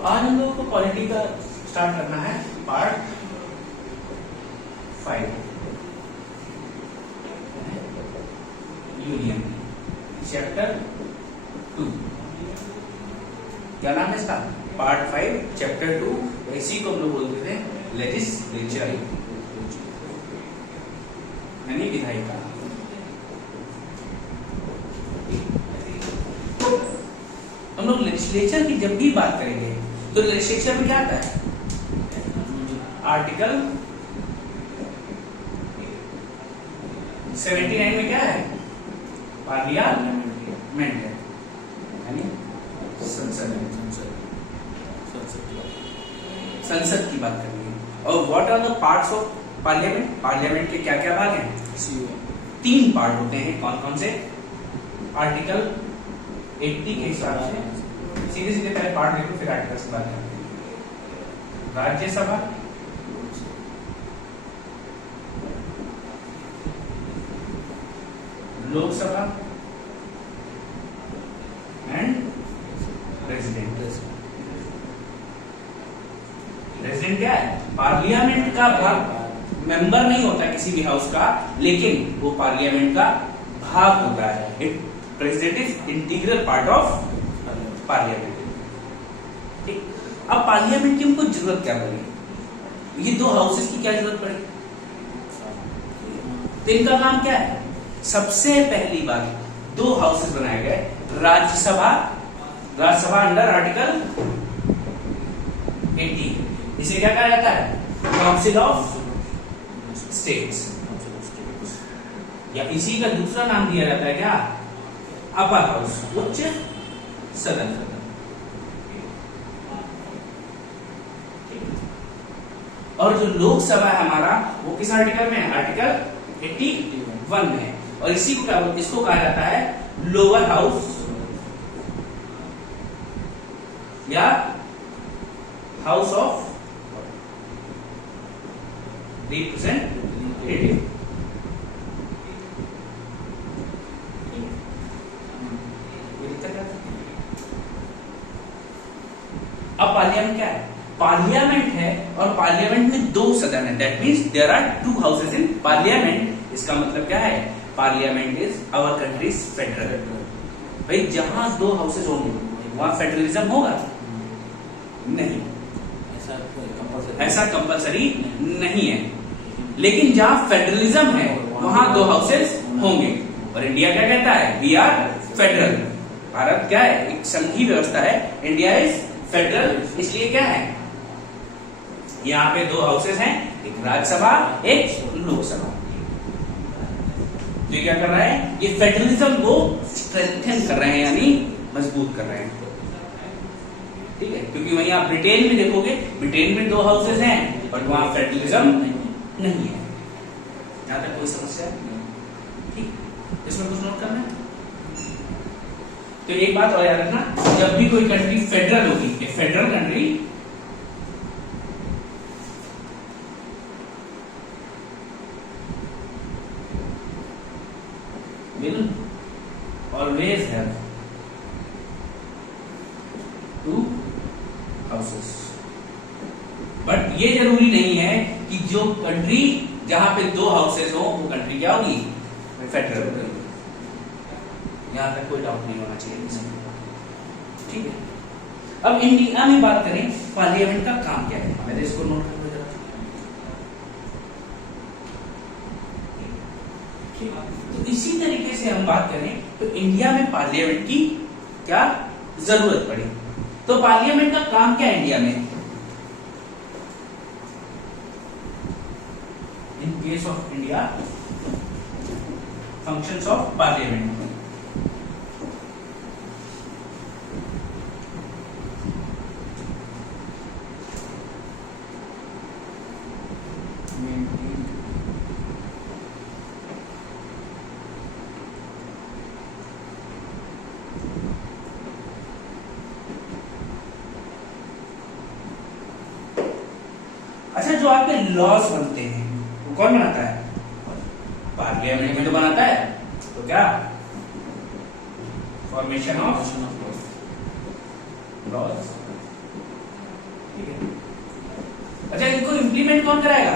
आज हम लोगों को पॉलिटी का स्टार्ट करना है पार्ट 5 यूनियन चैप्टर 2। क्या नाम है इसका? Part 5 chapter 2। इसी को हम लोग बोलते थे लेजिस्लेचर यानी विधायिका। हम लोग लेजिस्लेचर की जब भी बात करेंगे तो लेजिस्लेचर में क्या आता है? आर्टिकल 79 में क्या है? पार्लियामेंट है यानी संसद की बात करनी है। और what are the parts of parliament? Parliament के क्या क्या भाग हैं? 3 पार्ट होते हैं। कौन कौन से? आर्टिकल 80 के हिसाब से सीधे सीधे पहले पार्ट देखो फिर आर्टिकल्स की बात करते हैं। Rajya Sabha, Lok Sabha and president. President क्या है? पार्लियामेंट का भाग, मेंबर नहीं होता किसी भी हाउस का, लेकिन वो पार्लियामेंट का भाग होता है। President is integral part of parliament. ठीक, अब पार्लियामेंट की हमको जरूरत क्या पड़ी? ये 2 हाउसेस की क्या जरूरत पड़ी? तो इनका काम क्या है? सबसे पहली बात 2 हाउसेस बनाए गए। राज्यसभा अंडर आर्टिकल 80, इसे क्या कहा जाता है? काउंसिल ऑफ स्टेट्स, या इसी का दूसरा नाम दिया जाता है क्या? अपर हाउस, उच्च सदन। और जो लोकसभा है हमारा, वो किस आर्टिकल में है? आर्टिकल 81 में है। और इसी को इसको कहा जाता है लोअर हाउस या हाउस ऑफ रिप्रेजेंटेटिव। अब पार्लियामेंट क्या है? पार्लियामेंट है और पार्लियामेंट में 2 सदन है। That means there are 2 houses in parliament. इसका मतलब क्या है? Parliament is our country's federal. भाई जहां 2 हाउसेस होंगे वहां फेडरलिज्म होगा? नहीं, ऐसा कंपलसरी नहीं है। लेकिन जहां फेडरलिज्म है वहां 2 हाउसेस होंगे। और इंडिया क्या कहता है? We are federal. भारत क्या है? एक संघीय व्यवस्था है। India is federal. इसलिए क्या है? यहाँ पे 2 हाउसेस हैं, एक राज्यसभा एक लोकसभा। तो ये क्या कर रहा है? ये फेडरलिज्म को स्ट्रेंथन कर रहे हैं यानी मजबूत कर रहे हैं। ठीक है, क्योंकि वहीं आप ब्रिटेन में देखोगे, ब्रिटेन में 2 हाउसेस हैं बट वहां फेडरलिज्म नहीं है। यहां तक कोई समस्या नहीं? ठीक, इसमें कुछ नोट करना है? तो एक बात और याद रखना, जब भी कोई कंट्री फेडरल होगी, एक federal country will always have 2 houses। But ये जरूरी नहीं है कि जो कंट्री जहां पे 2 हाउसेस हो वो कंट्री क्या होगी? फेडरल होगी। यहां तक कोई डाउट नहीं होना चाहिए। ठीक है, अब इंडिया में बात करें, पार्लियामेंट का काम क्या है? मैंने इसको नोट कर लिया। तो इसी तरीके से हम बात करें तो इंडिया में पार्लियामेंट की क्या जरूरत पड़ी? तो पार्लियामेंट का काम क्या है इंडिया में? इन case of India, functions of parliament. अच्छा, जो आपके लॉज बनते हैं वो कौन बनाता है? पार्लियामेंट में तो बनाता है। तो क्या? Formation of laws. ठीक है। अच्छा, इनको इम्प्लीमेंट कौन कराएगा?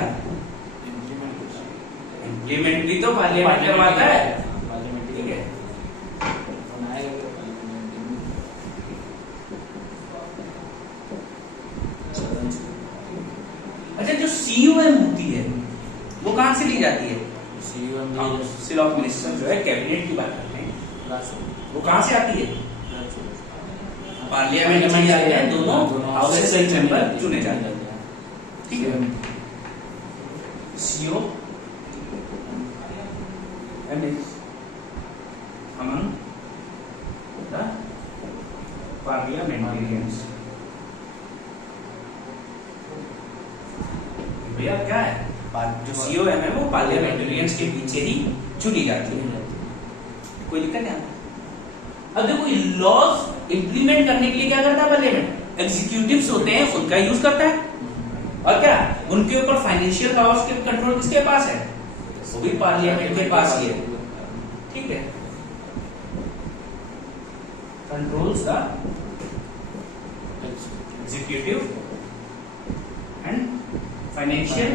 इम्प्लीमेंट भी तो पार्लियामेंट करवाता है, ठीक है। अच्छा, जो COM होती है वो कहां से ली जाती है? काउंसिल ऑफ मिनिस्टर जो है, कैबिनेट की बात करते हैं, वो कहां से आती है? पार्लियामेंट में जाते हैं, दोनों हाउसेस से मेंबर चुने जाते हैं, ठीक है। CO among the parliamentarians। भैया क्या है, जो COM है वो पार्लियामेंटेरियंस के पीछे ही चुनी जाती है, कोई दिक्कत नहीं आता। अब देखो, लॉज इंप्लीमेंट करने के लिए क्या करता है पार्लियामेंट? एग्जीक्यूटिव्स होते हैं, उनका यूज करता है, और क्या उनके ऊपर फाइनेंशियल पावर्स के कंट्रोल किसके पास है? वो भी पार्लियामेंट के पास ही है, ठीक है। Controls the executive and financial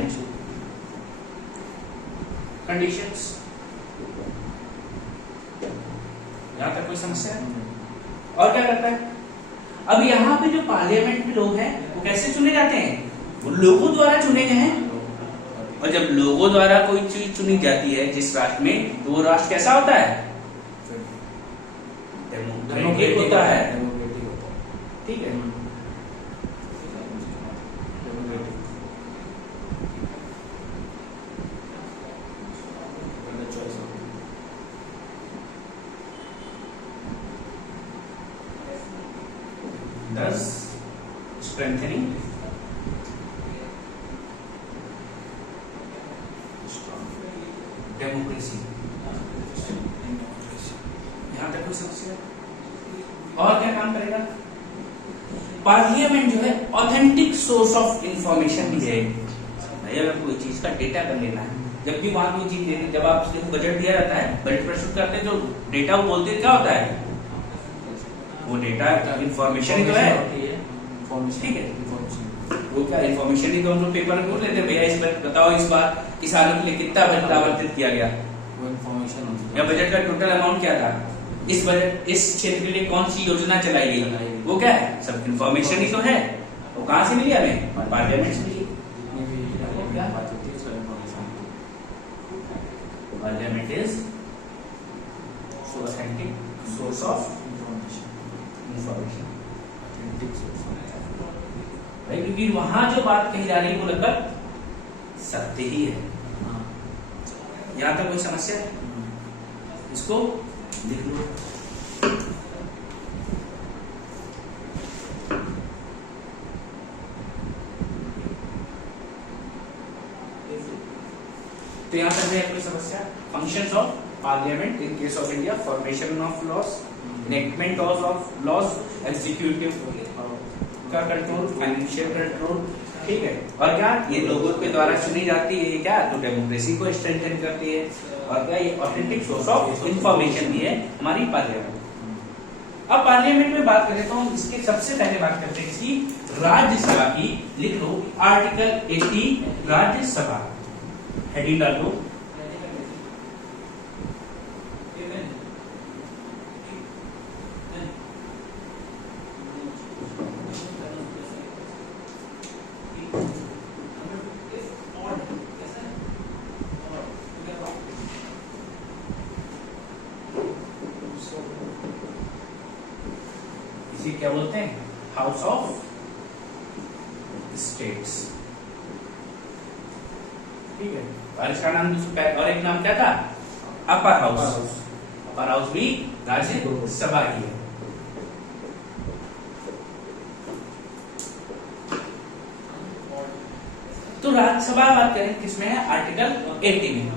conditions. यहां तक कोई समस्या है? और क्या करता है? अब यहाँ पे जो पार्लियामेंट में लोग हैं वो कैसे चुने जाते हैं? वो लोगों द्वारा चुने गए हैं, और जब लोगों द्वारा कोई चीज चुनी जाती है जिस राष्ट्र में, तो वो राष्ट्र कैसा होता है? डेमोक्रेटिक होता है, ठीक है। Thus strengthening democracy. यहां तक कोई समस्या? और क्या काम करेगा? पार्लियामेंट जो है ऑथेंटिक सोर्स ऑफ इंफॉर्मेशन भी है। भाई अगर कोई चीज का डेटा कर लेना है, जब भी वहां कोई चीज देनी, जब आप उसको बजट दिया जाता है, बजट प्रस्तुत करते हैं, जो डेटा वो बोलते हैं क्या होता है? वो डेटा इंफॉर्मेशन ही तो है, ठीक है। वो क्या इंफॉर्मेशन ही तो हम लोग पेपर में बोल लेते हैं, भैया इस बार बताओ, इस बार किसानों के लिए कितना बजट आवंटित किया गया, वो इंफॉर्मेशन या बजट का टोटल अमाउंट क्या था, इस बजट इस क्षेत्र के लिए कौन सी योजना चलाई गई, वो क्या है? सब इंफॉर्मेशन ही तो है। वो कहां से मिली हमें? पार्लियामेंट से मिली। Parliament is authentic source of information, भाई, क्योंकि वहां जो बात कही जा रही है वो लगभग सत्य ही है। यहां तक कोई समस्या है? इसको लिख लो। तो यहां तक है कोई समस्या? Functions of parliament in case of India: formation of laws, enactment of laws, executive का कंट्रोल, फाइनेंशियल कंट्रोल, ठीक है। और क्या ये लोगों के द्वारा चुनी जाती है, क्या तो डेमोक्रेसी को स्ट्रेंथन करती है, और क्या ये ऑथेंटिक सोर्स ऑफ इंफॉर्मेशन भी है हमारी पार्लियामेंट। अब पार्लियामेंट में बात करें तो हम इसके सबसे पहले बात करते हैं इसकी राज्यसभा की। लिख लो आर्टिकल 80 राज्यसभा, हेडिंग डाल दो। इसी क्या बोलते हैं? हाउस ऑफ स्टेट्स, ठीक है। और इसका नाम और एक नाम क्या था? Upper house. अपर हाउस भी राज्यसभा ही है। तो राज्यसभा बात करें किसमें है? आर्टिकल 80 में।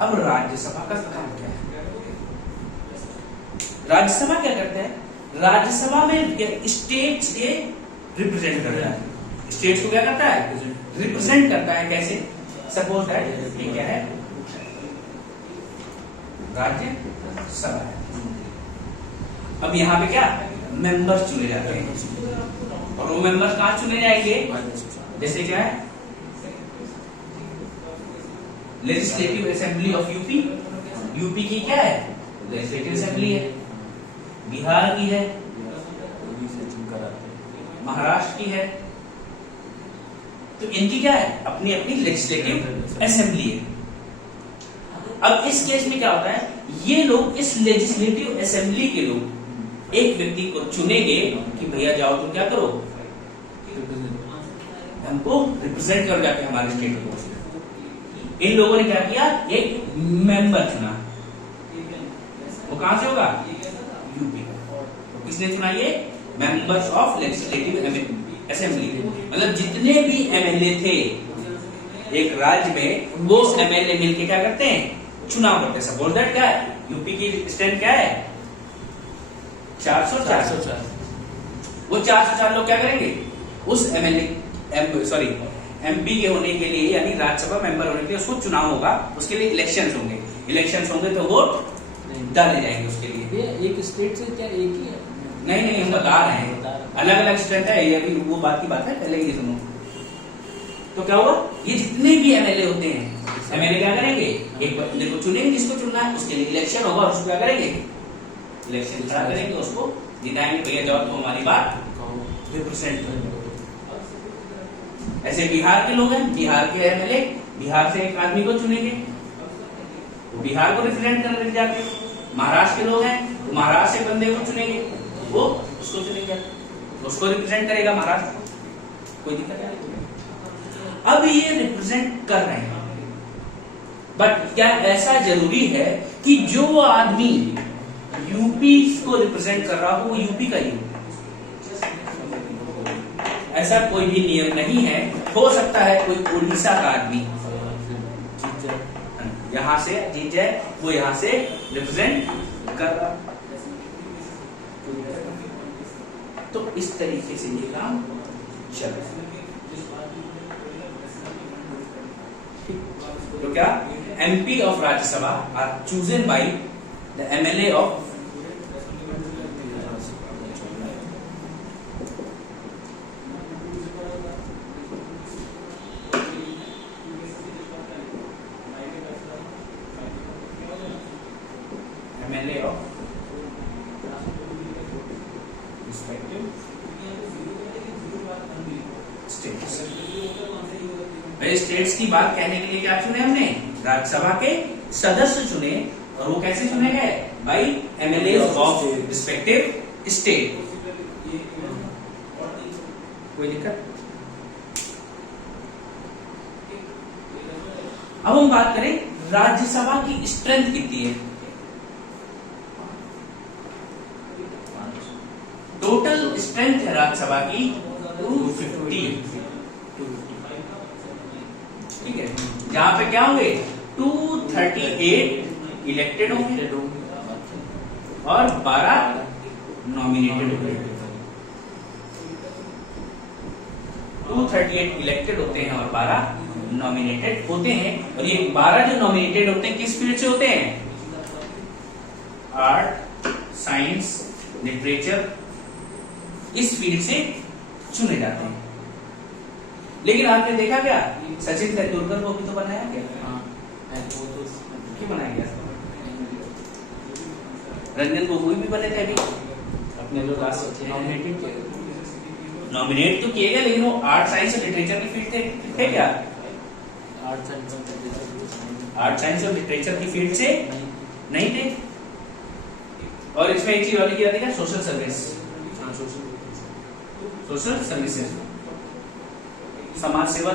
अब राज्यसभा का काम क्या है? राज्यसभा क्या करते हैं? राज्यसभा में स्टेट्स के रिप्रेजेंट करता है। स्टेट्स को क्या करता है? रिप्रेजेंट करता है। कैसे? सपोज दैट ये क्या है? राज्यसभा है। अब यहाँ पे क्या मेंबर्स चुने जाते हैं। और वो मेंबर्स कहाँ चुने जाएंगे? जैसे क्या है, legislative assembly of UP. UP की क्या है? लेजिस्लेटिव असेंबली है। बिहार की है, महाराष्ट्र की है। तो इनकी क्या है? अपनी अपनी लेजिस्लेटिव असेंबली है। अब इस केस में क्या होता है, ये लोग इस लेजिस्लेटिव असेंबली के लोग एक व्यक्ति को चुनेंगे कि भैया जाओ तुम क्या करो, हमको रिप्रेजेंट करो जाके हमारे स्टेट को। इन लोगों ने क्या किया, एक मेंबर चुना। वो कहां से होगा? यूपी। तो किसने चुना? ये मेंबर्स ऑफ लेजिस्लेटिव असेंबली। मतलब जितने भी एमएलए थे एक राज्य में, वो एमएलए मिलके क्या करते हैं? चुनाव करते हैं। सपोज दैट क्या है, यूपी की स्ट्रेंथ क्या है? 404। वो 404 लोग क्या करेंगे? उस एमपी के होने के लिए, यानी राज्यसभा मेंबर होने के लिए उसको चुनाव होगा, उसके लिए इलेक्शंस होंगे। इलेक्शंस होंगे तो वोट डाले जाएंगे उसके लिए। एक स्टेट से क्या एक ही है? नहीं, हम बता रहे हैं, अलग अलग स्टेट है। ये अभी वो बात की बात है, पहले ये सुनो। तो क्या हुआ, ये जितने भी एमएलए होते हैं, एमएलए क्या करेंगे? एक बंदे को चुनेंगे जिसको चुनना है, उसके लिए इलेक्शन होगा, उसको क्या करेंगे? इलेक्शन खड़ा करेंगे, उसको जिताएंगे, भैया जाओ तुम हमारी बात रिप्रेजेंट करो। ऐसे बिहार के लोग हैं, बिहार के एमएलए बिहार से एक आदमी को चुनेंगे, वो बिहार को रिप्रेजेंट करने जाते हैं। महाराष्ट्र के लोग हैं, तो महाराष्ट्र से बंदे को चुनेंगे, वो उसको चुनेंगे, उसको रिप्रेजेंट करेगा महाराष्ट्र। कोई दिक्कत नहीं। अब ये रिप्रेजेंट कर रहे हैं, बट क्या ऐसा जरूरी है कि जो आदमी यूपी को रिप्रेजेंट कर रहा हो वो यूपी का ही हो? ऐसा कोई भी नियम नहीं है। हो सकता है कोई उड़ीसा का आदमी यहां से जीत जाए, वो यहां से रिप्रेजेंट कर रहा। तो इस तरीके से ये काम चल रहा है। तो क्या, MP of Rajya Sabha are chosen by the MLA of states की बात कहने के लिए क्या चुने हमने? राज्यसभा के सदस्य चुने, और वो कैसे चुने गए? By MLA of respective state. कोई दिक्कत? अब हम बात करें राज्यसभा की स्ट्रेंथ कितनी है। टोटल स्ट्रेंथ है राज्यसभा की 250। ठीक है, जहां पे क्या होंगे? 238 इलेक्टेड होंगे और 12 नॉमिनेटेड होंगे। 238 इलेक्टेड होते हैं और 12 नॉमिनेटेड होते हैं। और ये 12 जो नॉमिनेटेड होते हैं किस फील्ड से होते हैं? आर्ट, साइंस, लिटरेचर, इस फील्ड से चुने जाते हैं। लेकिन आपने देखा क्या, सचिन तेंदुलकर को भी तो बनाया क्या? क्यों बनाया गया? रंजन गोगोई भी बने थे अभी अपने जो नॉमिनेट तो किए गए, लेकिन वो आर्ट, साइंस और लिटरेचर की फील्ड थे क्या? आर्ट, साइंस और लिटरेचर की फील्ड से नहीं थे। और इसमें एक चीज और किया था, सोशल सर्विस, सोशल सर्विसेज, समाज सेवा।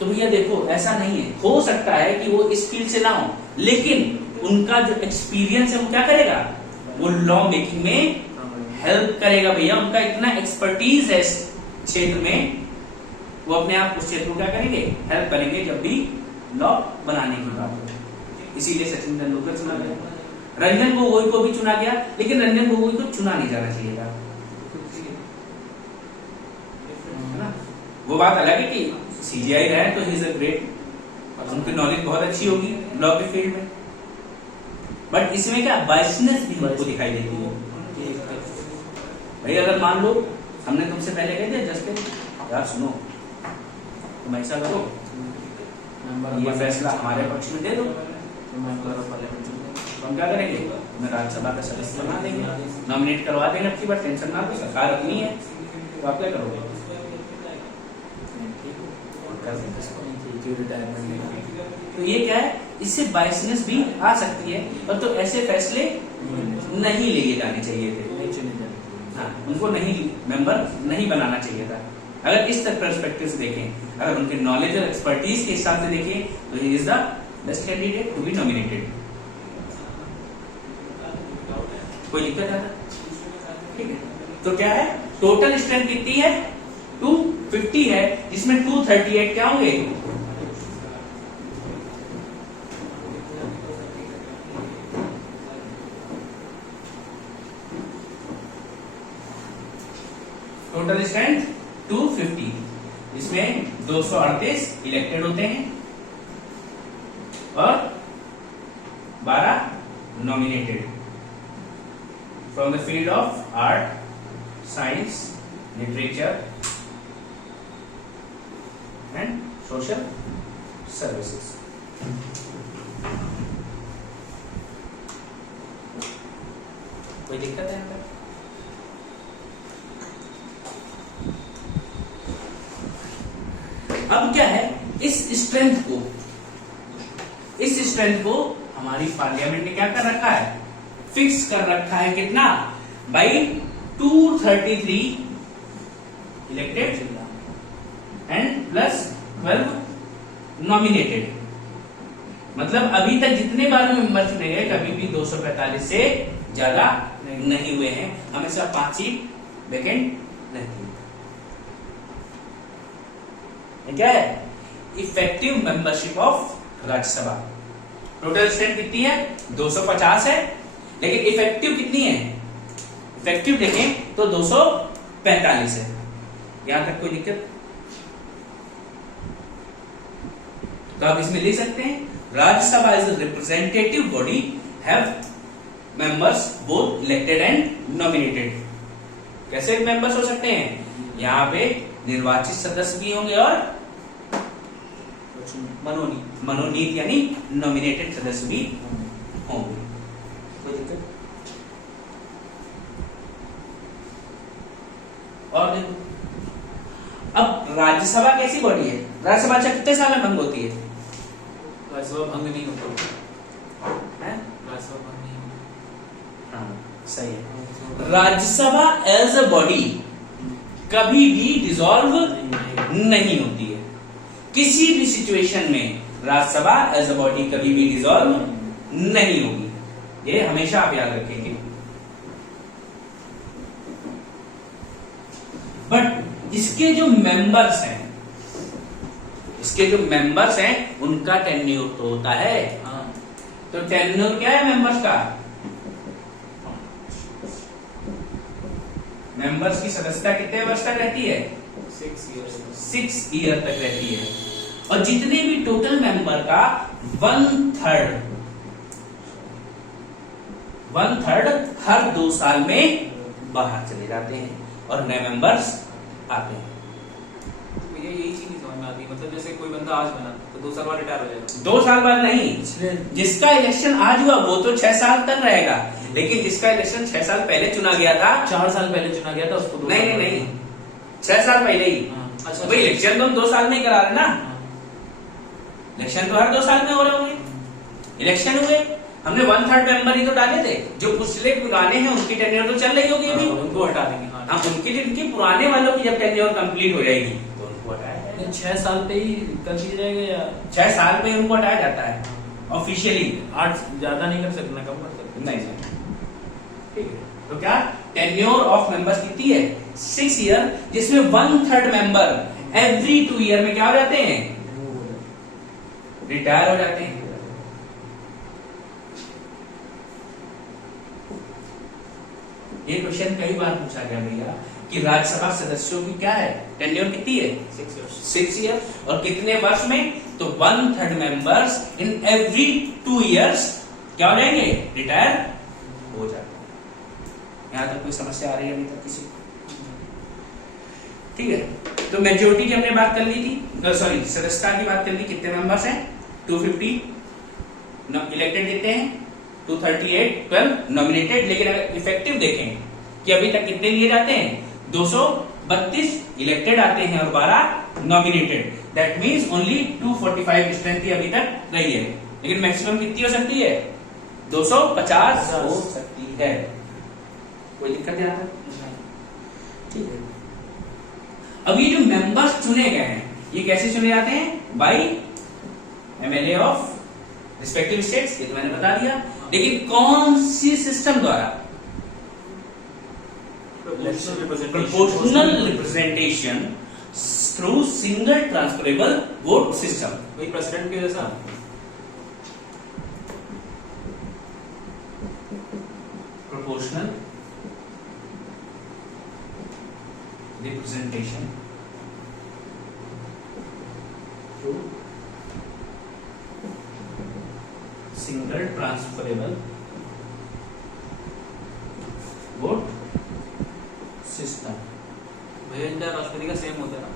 तो भैया देखो, ऐसा नहीं है, हो सकता है कि वो इस फील्ड से ना हो, लेकिन उनका जो एक्सपीरियंस है वो क्या करेगा? वो लॉ मेकिंग में हेल्प करेगा। भैया उनका इतना एक्सपर्टीज है इस क्षेत्र में, वो अपने आप उस क्षेत्र को क्या करेंगे? हेल्प करेंगे जब भी लॉ बनाने की बात हो। इसीलिए सचिन तेंदुलकर चुना गया। रंजन गोगोई को भी चुना गया, लेकिन रंजन गोगोई को चुना नहीं जाना चाहिए था। वो बात अलग है कि सीजीआई रहे तो ही इज अ ग्रेट, उनकी नॉलेज बहुत अच्छी होगी लॉ के फील्ड में, बट इसमें क्या बायसनेस भी हमको दिखाई देती है। भाई अगर मान लो हमने तुमसे पहले कह दिया जस्ट यार सुनो, तुम ऐसा करो, ये फैसला हमारे पक्ष में दे दो, तो हम क्या करेंगे, तुम्हें राज्यसभा का सदस्य बना देंगे, नॉमिनेट करवा देंगे, अच्छी बात, टेंशन ना लो, सरकार अपनी है, तो आप क्या करोगे? तो ये क्या है, इससे बायसनेस भी आ सकती है, और तो ऐसे फैसले नहीं लिए जाने चाहिए थे, हाँ, उनको नहीं मेंबर नहीं बनाना चाहिए था। अगर इस तरह पर्सपेक्टिव से देखें, अगर उनके नॉलेज और एक्सपर्टीज के हिसाब से देखें, तो he is the best candidate to be nominated. कोई दिक्कत आता? ठीक है, तो क्या है, टोटल स्ट्रेंथ कितनी है, 250 है, जिसमें 238 क्या होंगे, टोटल स्ट्रेंथ 250, जिसमें 238 इलेक्टेड होते हैं और 12 nominated from the field of art, science, literature and social services. कोई दिक्कत है? अब क्या है, इस स्ट्रेंथ को हमारी पार्लियामेंट ने क्या कर रखा है, फिक्स कर रखा है, कितना, by 233 elected and plus 12 nominated. मतलब अभी तक जितने बार मेंबर चुने गए, कभी भी 245 से ज्यादा नहीं हुए हैं, हमेशा 5 सीट वैकेंट रहती है। क्या है, effective membership of Rajya Sabha. Total strength कितनी है, 250 है, लेकिन इफेक्टिव कितनी है, इफेक्टिव देखें तो 245 है। यहां तक कोई दिक्कत? तो आप इसमें लिख सकते हैं, Rajya Sabha is the representative body, have members both elected and nominated. कैसे मेंबर्स हो सकते हैं, यहाँ पे निर्वाचित सदस्य भी होंगे और मनोनीत यानी नॉमिनेटेड सदस्य भी होंगे। कोई दिक्कत? और देखो, अब राज्यसभा कैसी बॉडी है, राज्यसभा कितने साल में भंग होती है? राज्यसभा भंग नहीं होती है, राज्यसभा भंग नहीं होती। हाँ, सही है। राज्यसभा एज अ बॉडी कभी भी डिसॉल्व नहीं होती है, किसी भी सिचुएशन में राज्यसभा एज अ बॉडी कभी भी डिसॉल्व नहीं होगी, ये हमेशा आप याद रखेंगे। बट इसके जो मेंबर्स हैं, उनका टेन्योर तो होता है। हाँ। तो टेन्योर क्या है मेंबर्स का, मेंबर्स की सदस्यता कितने वर्ष तक रहती है, 6 ईयर तक रहती है, और जितने भी टोटल मेंबर का 1/3 हर 2 साल में बाहर चले जाते हैं और नए मेंबर्स आते हैं। तो मुझे यही चीज नहीं समझ में आती, मतलब जैसे कोई बंदा आज बना तो 2 साल बाद रिटायर हो जाएगा। 2 साल बाद नहीं, जिसका इलेक्शन आज हुआ वो तो 6 साल तक रहेगा, लेकिन जिसका इलेक्शन 6 साल पहले चुना गया था, 4 साल पहले चुना गया था, उसको नहीं 6 साल पहले ही। अच्छा, भाई इलेक्शन तो हम 2 साल में करा रहे ना, इलेक्शन तो हर 2 साल में हो रहे होंगे। इलेक्शन हुए, हमने 1/3 मेंबर ही तो डाले थे, जो पिछले पुराने हैं उनकी टेन्योर तो चल रही होगी अभी, उनको हटा देंगे। हम उनके पुराने वालों की जब टेन्योर कंप्लीट हो जाएगी तो उनको हटाया जाएगा। 6 साल पे ही कर दिया जाएगा या 6 साल पे उनको हटाया जाता है ऑफिशियली। 8 ज्यादा नहीं कर सकते, कम कर सकते। नहीं सर, ठीक है। तो क्या टेन्योर ऑफ मेंबर्स कितनी है, 6 ईयर, जिसमें 1/3 मेंबर एवरी 2 ईयर में क्या हो जाते हैं, रिटायर हो जाते हैं। ये क्वेश्चन कई बार पूछा गया भैया कि राज्यसभा सदस्यों की क्या है टेन्योर, कितनी है, 6 ईयर, और कितने वर्ष में, तो 1/3 मेंबर्स इन एवरी 2 ईयर्स क्या हो जाएंगे, रिटायर हो जाते हैं। यहां तक कोई समस्या आ रही है अभी तक किसी को? ठीक है, तो मेजोरिटी की हमने बात कर ली थी, सॉरी सदस्यता की बात कर ली, कितने मेंबर्स हैं 250 इलेक्टेड देते हैं, 238 12 नॉमिनेटेड। लेकिन अगर इफेक्टिव देखें कि अभी तक कितने लिए जाते हैं 232 इलेक्टेड आते हैं और 12 nominated, that means only 245 strength ही अभी तक रही है, लेकिन मैक्सिमम कितनी हो सकती है 250 हो सकती है। कोई दिक्कत यहाँ पर? ठीक है, अब ये जो मेंबर्स चुने गए हैं ये कैसे चुने जाते हैं by MLA of respective states, ये तो मैंने बता दिया। लेकिन कौन सी सिस्टम द्वारा? Proportional representation through single transferable vote system. वही प्रेसिडेंट के जैसा। Proportional representation through single transferable vote system. भैया इनका राष्ट्रपति का सेम होता है ना।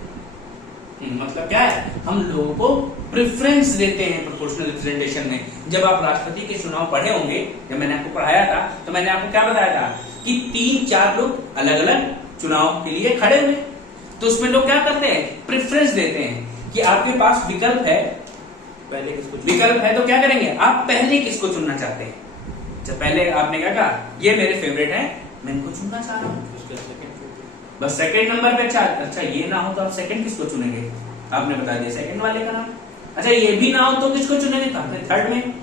मतलब क्या है, हम लोगों को प्रेफरेंस देते हैं प्रोपोर्शनल रिप्रेजेंटेशन में। जब आप राष्ट्रपति के चुनाव पढ़े होंगे, जब मैंने आपको पढ़ाया था तो मैंने आपको क्या बताया था कि 3-4 लोग अलग अलग चुनाव के लिए खड़े हुए, तो उसमें लोग क्या करते हैं प्रेफरेंस देते हैं कि आपके पास विकल्प है, पहले किसको विकल्प है तो क्या करेंगे आप पहले किसको चुनना चाहते हैं। जब पहले आपने क्या कहा ये मेरे फेवरेट है, मैं इनको चुनना चाह रहा हूँ, बस सेकंड नंबर पे। अच्छा ये ना हो तो आप सेकंड किसको चुनेंगे, आपने बता दिया सेकंड वाले का नाम। अच्छा ये भी ना हो तो किसको चुनेंगे, तो आपने थर्ड में।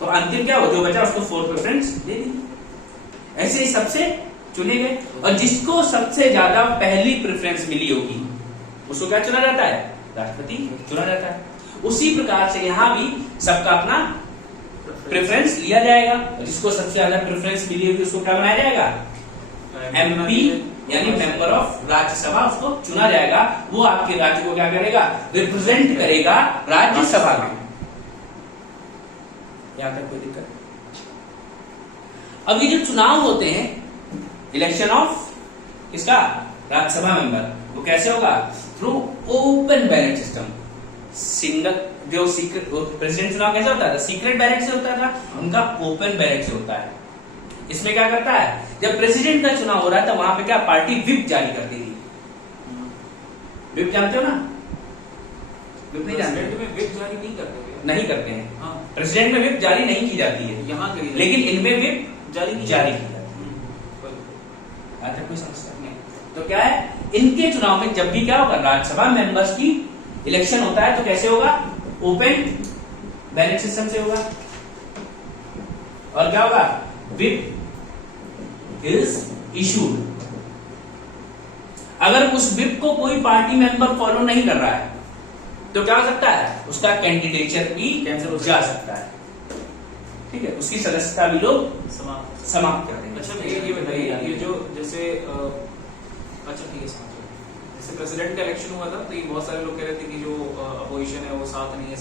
तो अंतिम क्या हो, जो बचा उसको फोर्थ प्रेफरेंस दे दी। ऐसे ही सबसे चुने गए, और जिसको सबसे ज्यादा पहली प्रेफरेंस मिली होगी उसको क्या चुना जाता है, राष्ट्रपति चुना जाता है। उसी प्रकार से यहाँ भी सबका अपना प्रेफरेंस लिया जाएगा, और जिसको सबसे ज्यादा प्रेफरेंस मिली होगी उसको क्या बनाया जाएगा, एमपी यानी मेंबर ऑफ राज्यसभा, उसको चुना जाएगा। वो आपके राज्य को क्या करेगा, रिप्रेजेंट करेगा राज्यसभा में। यहां तक कोई दिक्कत? अब ये जो चुनाव होते हैं, इलेक्शन ऑफ किसका, राज्यसभा मेंबर, वो कैसे होगा, through open ballot system. Single जो सीक्रेट प्रेसिडेंट चुनाव कैसे होता था, सीक्रेट बैलेट से होता था, उनका ओपन बैलेट से होता है। इसमें क्या करता है, जब प्रेसिडेंट का चुनाव हो रहा था वहां पे क्या पार्टी व्हिप जारी करती थी। व्हिप जानते हो ना, व्हिप नहीं जानते? में व्हिप जारी नहीं करते, नहीं करते हैं। हाँ। प्रेसिडेंट में व्हिप जारी नहीं की जाती है यहाँ के लिए, लेकिन इनमें व्हिप जारी की जाती है। कोई समस्या नहीं। तो क्या है, इनके चुनाव में जब भी क्या होगा, राज्यसभा मेंबर्स की इलेक्शन होता है तो कैसे होगा, ओपन बैलेट सिस्टम से होगा। और क्या होगा, व्हिप इज इशूड। अगर उस व्हिप को कोई पार्टी मेंबर फॉलो नहीं कर रहा है तो क्या हो सकता है, उसका कैंडिडेचर भी कैंसिल हो जा सकता है। ठीक है, उसकी सदस्यता भी लोग समाप्त कर देंगे। अच्छा ये बताइए, ये जो जैसे अच्छा ठीक है, जैसे प्रेसिडेंट का इलेक्शन हुआ था तो ये बहुत सारे लोग कह रहे थे कि जो अपोजिशन है वो साथ नहीं है,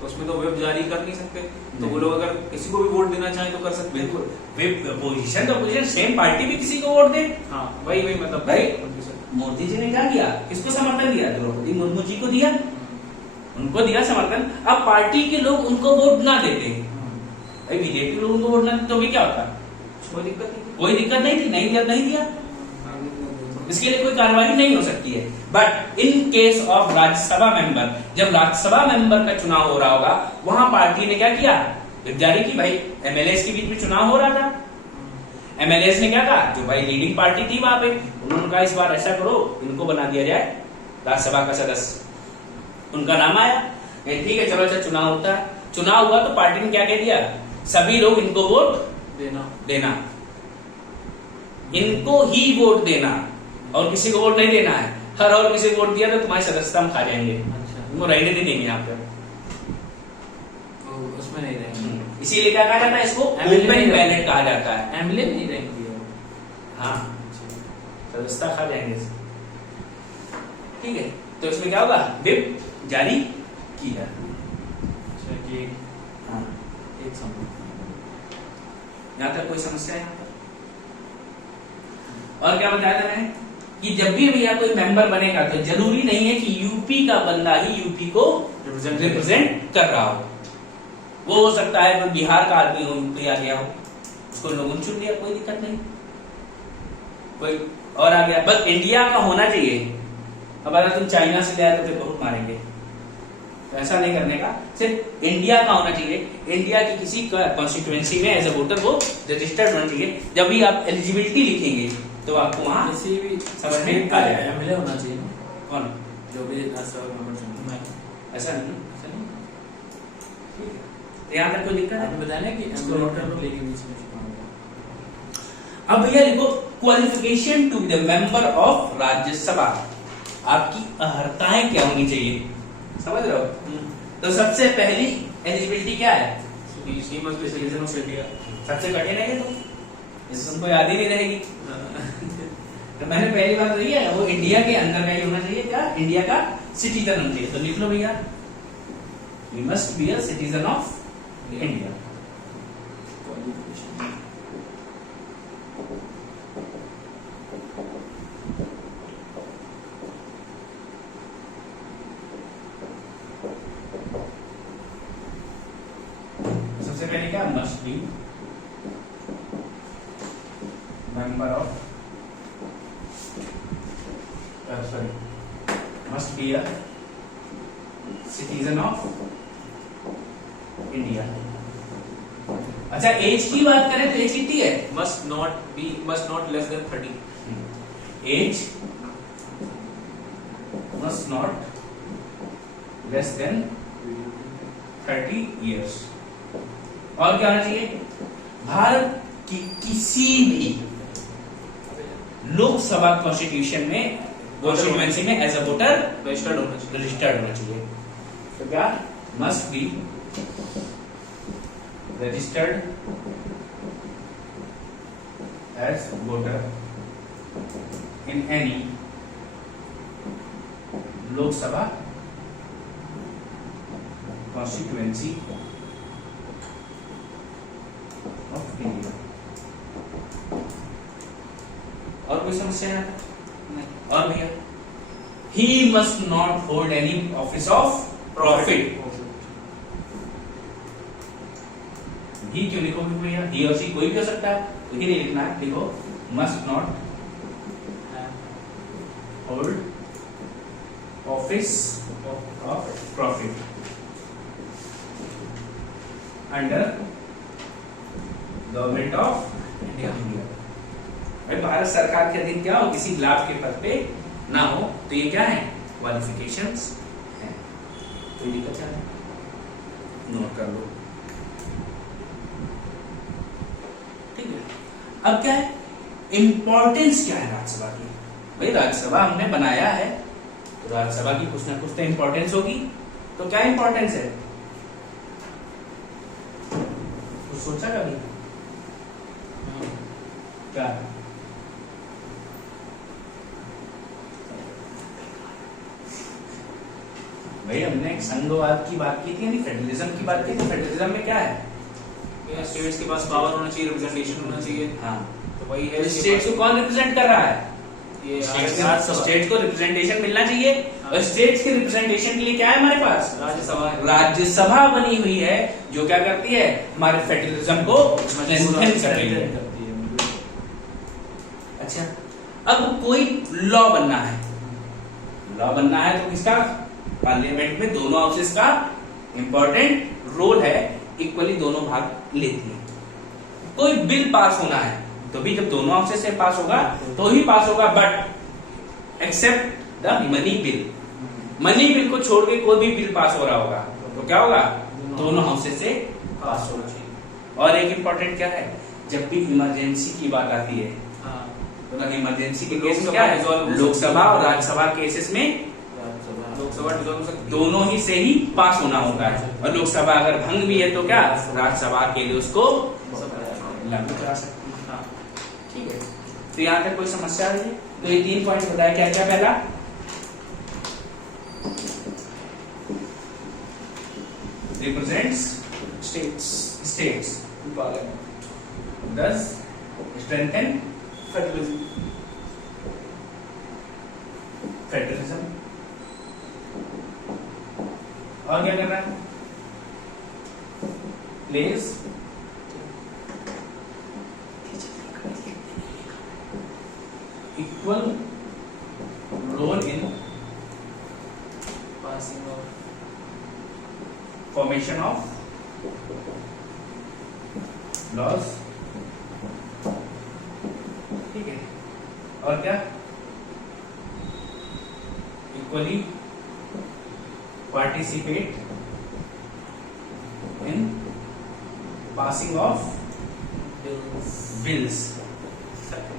तो उसमें तो व्हिप जारी कर नहीं सकते, तो वो लोग अगर किसी को भी वोट देना चाहें तो कर सकते हैं। बिल्कुल, व्हिप अपोजिशन तो अपोजिशन सेम पार्टी भी किसी को वोट दे। हाँ वही मतलब भाई मोदी जी ने क्या किया, किसको समर्थन दिया, द्रौपदी मुर्मू जी को दिया, उनको दिया समर्थन। अब पार्टी के लोग उनको वोट ना देते, भाई बीजेपी लोग उनको वोट ना देते तो भी क्या होता, कोई दिक्कत नहीं, कोई दिक्कत नहीं थी, नहीं दिया, इसके लिए कोई कार्रवाई नहीं हो सकती है। But in case of Rajya Sabha member, जब राज्यसभा मेंबर का चुनाव हो रहा होगा वहां पार्टी ने क्या किया, व्हिप जारी की। भाई एमएलए के बीच में चुनाव हो रहा था, एमएलए ने क्या कहा, जो भाई लीडिंग पार्टी थी वहां पे, उन्होंने कहा इस बार ऐसा करो इनको बना दिया जाए राज्यसभा का सदस्य। उनका नाम आया, ठीक है चलो, अच्छा चुनाव होता है। चुनाव हुआ तो पार्टी ने क्या कह दिया, सभी लोग इनको वोट देना, इनको ही वोट देना, और किसी को वोट नहीं देना है। हर और किसी को वोट दिया तो तुम्हारी सदस्यता हम खा जाएंगे, तुमको रहने नहीं देंगे यहाँ पे, उसमें नहीं रहेंगे। इसीलिए क्या कहा जाता है, इसको ओपन बैलेट कहा जाता है। एमएलए नहीं रहेंगे, हाँ सदस्यता खा जाएंगे। ठीक है, तो इसमें क्या होगा, व्हिप जारी की है। हाँ एक समझ, यहाँ तक कोई समस्या है यहाँ पर? और क्या बताया था मैंने, कि जब भी भैया कोई मेंबर बनेगा तो जरूरी नहीं है कि यूपी का बंदा ही यूपी को रिप्रेजेंट कर रहा हो। वो हो सकता है कोई बिहार का आदमी हो, यूपी आ गया हो, उसको लोगों ने चुन लिया, कोई दिक्कत नहीं। कोई और आ गया, बस इंडिया का होना चाहिए। अब अगर तुम चाइना से ले आए तो फिर बहुत मारेंगे, तो ऐसा नहीं करने का, सिर्फ इंडिया का होना चाहिए। इंडिया की किसी कॉन्स्टिट्यूएंसी में एज ए वोटर वो रजिस्टर्ड होना चाहिए। जब भी आप एलिजिबिलिटी लिखेंगे तो आपको वहां किसी भी समझ में आ जाएगा। एमएलए होना चाहिए ना, कौन जो भी राज्यसभा मेंबर चुनना है। ऐसा नहीं, यहाँ तक कोई दिक्कत है? आपने बताया ना कि इसको नोट कर लो। एमएलए के बीच में चुनाव होगा। अब भैया लिखो qualification to the member of Rajya Sabha. आपकी अर्हताएं क्या होनी चाहिए, समझ रहे हो? तो सबसे पहली एलिजिबिलिटी क्या है? He must be citizen of India. सबसे कठिन है ये, तो इसको तुमको याद ही नहीं रहेगी। तो मैंने पहली बात रही है वो इंडिया के अंदर का ही होना चाहिए। क्या? इंडिया का सिटीजन होना चाहिए। तो लिख लो भैया, you must be a citizen of India. सबसे पहले क्या? Must B member of must be a citizen of India। अच्छा, एज की बात करें तो एज कितनी है? Must not less than 30. Age must not less than 30 years। और क्या होना चाहिए? भारत की किसी भी लोकसभा कॉन्स्टिट्यूशन में कॉन्स्टिट्यूएंसी में एज अ वोटर रजिस्टर्ड होना चाहिए। रजिस्टर्ड होना चाहिए। तो क्या? Must be registered as voter in any Lok Sabha constituency of India. और कोई समस्या है? और भैया, he must not hold any office of profit। ही क्यों लिखोगे भैया? ही और सी कोई भी हो सकता है, तो ही नहीं लिखना है। लिखो must not hold office of profit under government of India. भाई भारत सरकार के अधीन क्या हो, किसी लाभ के पद पे ना हो, तो ये क्या है? क्वालिफिकेशंस है। कोई दिक्कत है? नोट कर लो, ठीक है। अब क्या है इंपॉर्टेंस, क्या है राज्यसभा की? भाई राज्यसभा हमने बनाया है तो राज्यसभा की कुछ ना कुछ तो इंपॉर्टेंस होगी। तो क्या इंपॉर्टेंस है, कुछ सोचा कभी? क्या? भाई हमने संघवाद की बात की थी, यानी फेडरलिज्म की बात की थी। फेडरलिज्म में क्या है? स्टेट्स के पास पावर होना चाहिए, रिप्रेजेंटेशन होना चाहिए। हाँ, तो वही है। स्टेट्स को कौन रिप्रेजेंट कर रहा है? ये स्टेट को रिप्रेजेंटेशन मिलना चाहिए। और स्टेट्स के रिप्रेजेंटेशन के लिए क्या है हमारे पास? राज्यसभा। राज्यसभा बनी हुई है जो क्या करती है? हमारे फेडरलिज्म को स्ट्रेंथन कर रही है। अच्छा, अब कोई लॉ बनना है, लॉ बनना है तो किसका? पार्लियामेंट में दोनों हाउसेस का इंपॉर्टेंट रोल है, इक्वली दोनों भाग लेती है। कोई बिल पास होना है तो भी जब दोनों हाउसेस से पास होगा तो ही पास होगा, but except the money bill. Money bill को छोड़ के कोई भी बिल पास हो रहा होगा तो क्या होगा? दोनों हाउसेस से पास होना चाहिए। और एक इंपॉर्टेंट क्या है, जब भी इमरजेंसी की बात आती है तो इमरजेंसी के केस में क्या है? लोकसभा और राज्यसभा केसेस में लोकसभा डिसॉल्व हो सकती है। दोनों ही से ही पास होना होता है। और लोकसभा अगर भंग भी है तो क्या? राज्यसभा के लिए उसको लागू करा सकती है। हाँ, ठीक है। तो यहाँ तक कोई समस्या है? तो ये 3 पॉइंट बताया, क्या क्या? पहला, represents states parliament. thus strengthen federalism. Federalism. और क्या करना है? Plays equal role in passing of formation of laws. ठीक है। और क्या? Equally participate in passing of bills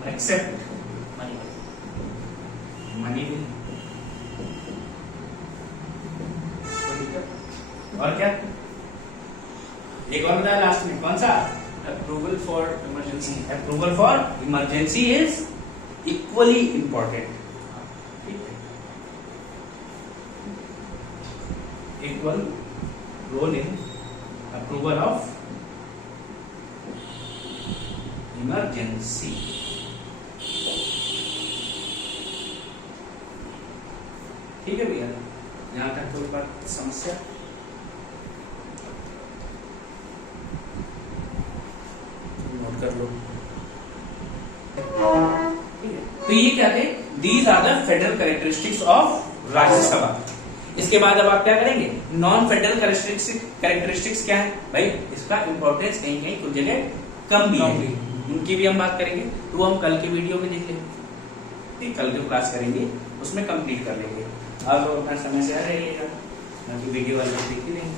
except money bill. और क्या? एक और बताया लास्ट में, कौन सा? Approval for emergency. Approval for emergency is equally important. ठीक है। Equal role in approval of emergency. ठीक है भैया, यहां तक कोई बात समस्या? नोट कर लो। ठीक है। तो ये क्या थे? These are the federal characteristics of Rajya Sabha. इसके बाद अब आप क्या करेंगे? नॉन फेडरल कैरेक्टरिस्टिक्स क्या है भाई? इसका इंपॉर्टेंस कहीं कहीं कुछ जगह कम भी है, उनकी भी हम बात करेंगे। तो हम कल के वीडियो में देख लेंगे, ठीक, कल की क्लास करेंगे, उसमें कंप्लीट कर लेंगे। आप अपना समय से आ रहिएगा, वीडियो वाले देख ही लेंगे।